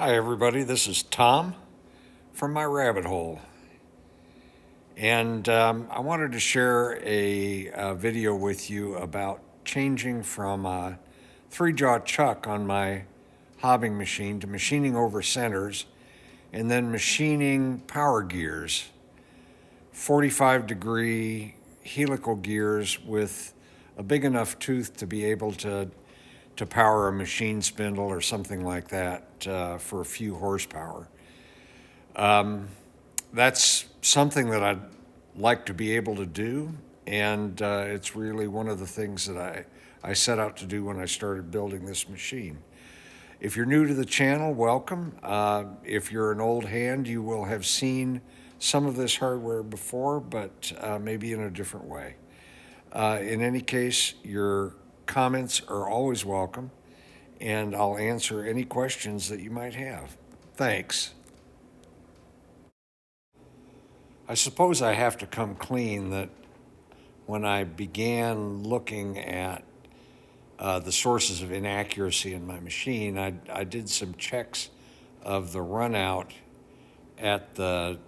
Hi everybody, this is Tom from my rabbit hole. And I wanted to share a video with you about changing from a three-jaw chuck on my hobbing machine to machining over centers and then machining power gears, 45-degree helical gears with a big enough tooth to be able to power a machine spindle or something like that for a few horsepower. That's something that I'd like to be able to do, and it's really one of the things that I set out to do when I started building this machine. If you're new to the channel, welcome. If you're an old hand, you will have seen some of this hardware before, but maybe in a different way. In any case, your comments are always welcome, and I'll answer any questions that you might have. Thanks. I suppose I have to come clean that when I began looking at the sources of inaccuracy in my machine, I did some checks of the run out at the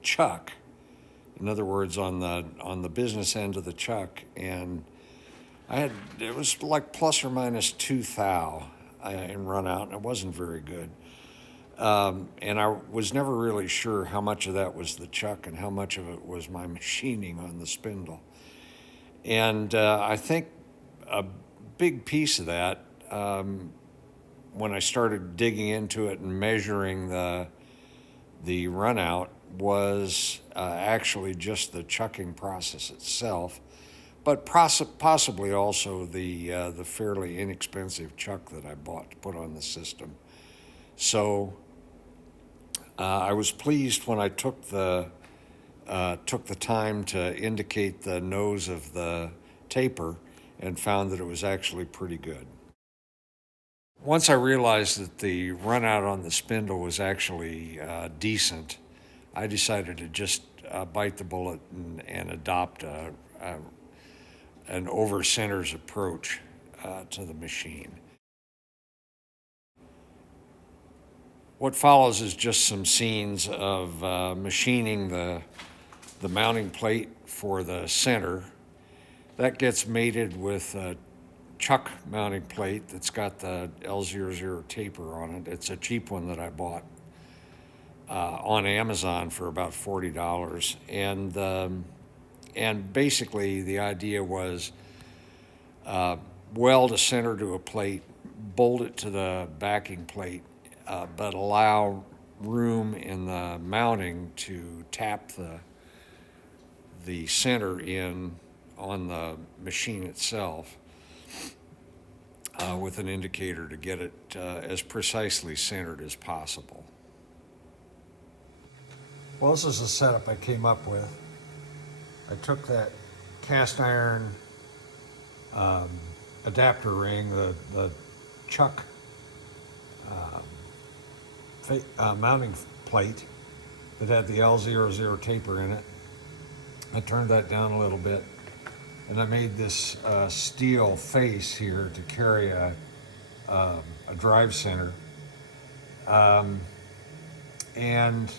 chuck. In other words, on the business end of the chuck, and it was like plus or minus 2 thou in run out, and it wasn't very good. And I was never really sure how much of that was the chuck and how much of it was my machining on the spindle. And I think a big piece of that, when I started digging into it and measuring the run out, was actually just the chucking process itself, but possibly also the fairly inexpensive chuck that I bought to put on the system. So I was pleased when I took the time to indicate the nose of the taper and found that it was actually pretty good. Once I realized that the run out on the spindle was actually decent, I decided to just bite the bullet and adopt an over centers approach to the machine. What follows is just some scenes of machining the mounting plate for the center. That gets mated with a chuck mounting plate that's got the L00 taper on it. It's a cheap one that I bought on Amazon for about $40. And basically the idea was weld a center to a plate, bolt it to the backing plate, but allow room in the mounting to tap the center in on the machine itself with an indicator to get it as precisely centered as possible. Well, this is the setup I came up with. I took that cast iron adapter ring, the chuck mounting plate that had the L00 taper in it. I turned that down a little bit, and I made this steel face here to carry a drive center. And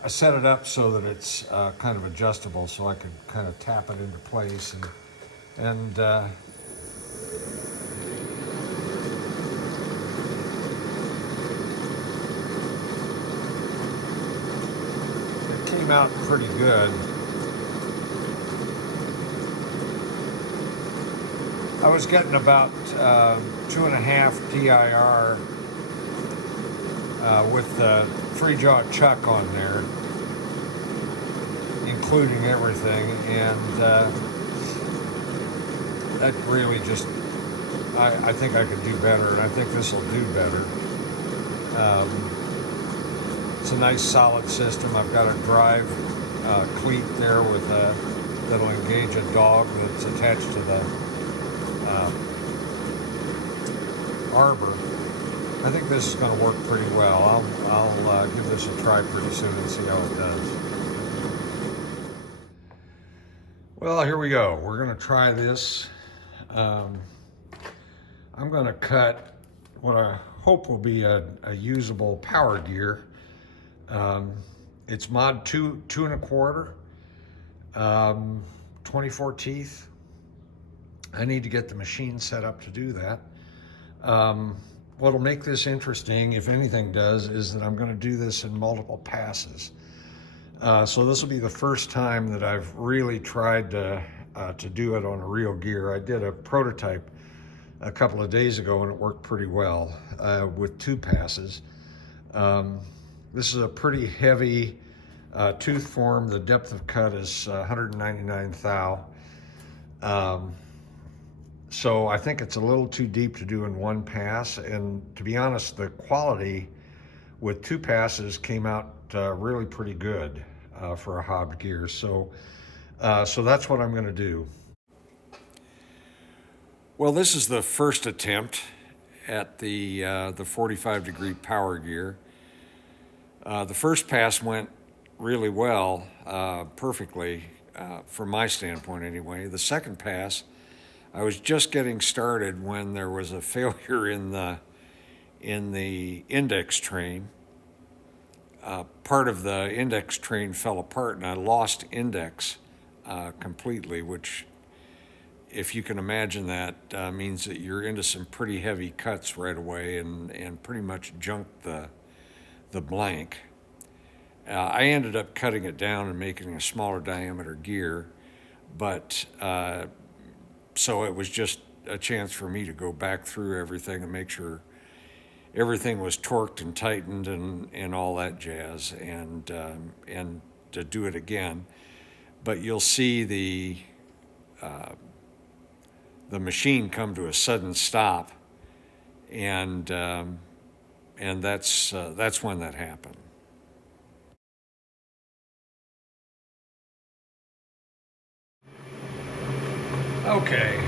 I set it up so that it's kind of adjustable, so I could kind of tap it into place and came out pretty good. I was getting about 2.5 DIR with the three-jaw chuck on there, including everything, and that really just, I think I could do better, and I think this will do better. It's a nice solid system. I've got a drive cleat there with that'll engage a dog that's attached to the arbor. I think this is going to work pretty well. I'll give this a try pretty soon and see how it does. Well, here we go. We're going to try this. I'm going to cut what I hope will be a usable power gear. Um, it's mod 2.25, 24 teeth. I need to get the machine set up to do that. Um, what'll make this interesting, if anything does, is that I'm going to do this in multiple passes. So this will be the first time that I've really tried to do it on a real gear. I did a prototype a couple of days ago and it worked pretty well with 2 passes. This is a pretty heavy tooth form. The depth of cut is 199 thou. So I think it's a little too deep to do in 1 pass, and to be honest, the quality with 2 passes came out really pretty good for a hobbed gear. So that's what I'm going to do. Well, this is the first attempt at the 45-degree power gear. The first pass went really well, perfectly, from my standpoint anyway. The second pass, I was just getting started when there was a failure in the index train. Part of the index train fell apart and I lost index completely, which, if you can imagine that, means that you're into some pretty heavy cuts right away and pretty much junked the blank. I ended up cutting it down and making a smaller diameter gear, but so it was just a chance for me to go back through everything and make sure everything was torqued and tightened and all that jazz, and to do it again. But you'll see the machine come to a sudden stop, and that's when that happened. Okay,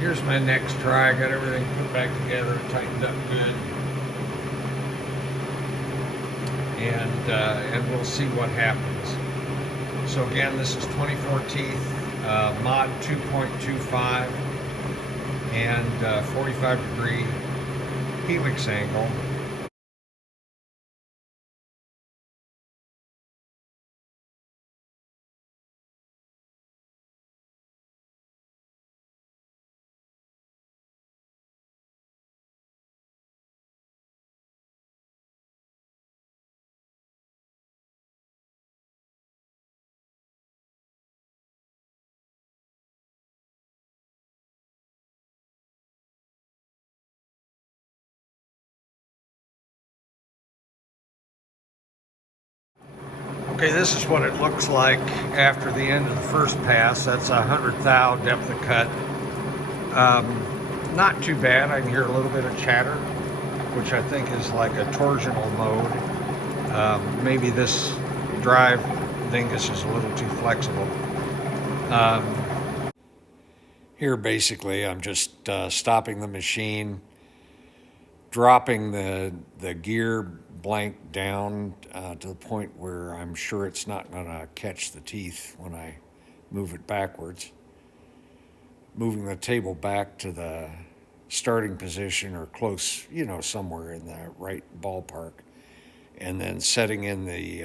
here's my next try. I got everything put back together, tightened up good, and we'll see what happens. So again, this is 24 teeth, mod 2.25, and 45-degree helix angle. Okay, this is what it looks like after the end of the first pass. That's 100 thou depth of cut. Not too bad. I can hear a little bit of chatter, which I think is like a torsional mode. Maybe this drive dingus is a little too flexible. Here basically I'm just stopping the machine, dropping the gear blank down to the point where I'm sure it's not going to catch the teeth when I move it backwards. Moving the table back to the starting position or close, somewhere in the right ballpark, and then setting in the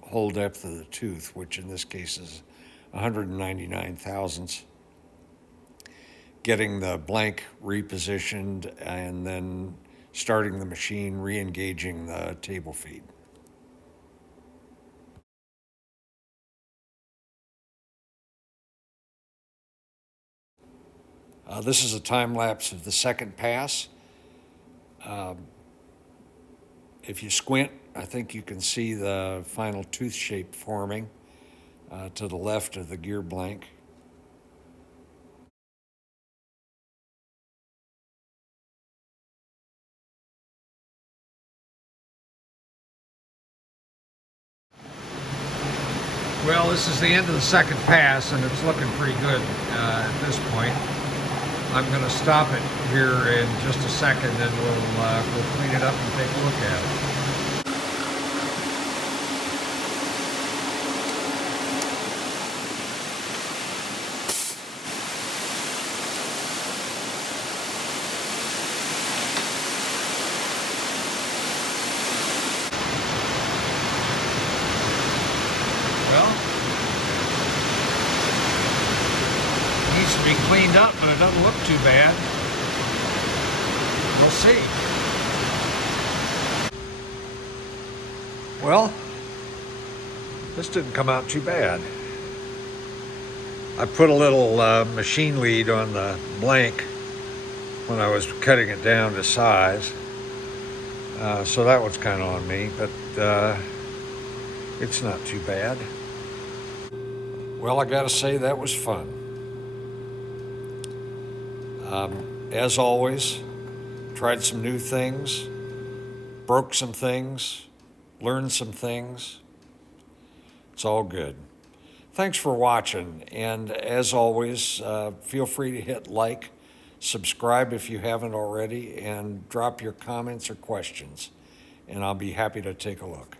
whole depth of the tooth, which in this case is 199 thousandths. Getting the blank repositioned and then starting the machine, re-engaging the table feed. This is a time lapse of the second pass. If you squint, I think you can see the final tooth shape forming to the left of the gear blank. Well, this is the end of the second pass, and it's looking pretty good at this point. I'm going to stop it here in just a second, and we'll clean it up and take a look at it. but it doesn't look too bad. We'll see. Well, this didn't come out too bad. I put a little machine lead on the blank when I was cutting it down to size. So that was kind of on me, but it's not too bad. Well, I gotta say that was fun. As always, tried some new things, broke some things, learned some things. It's all good. Thanks for watching, and as always, feel free to hit like, subscribe if you haven't already, and drop your comments or questions, and I'll be happy to take a look.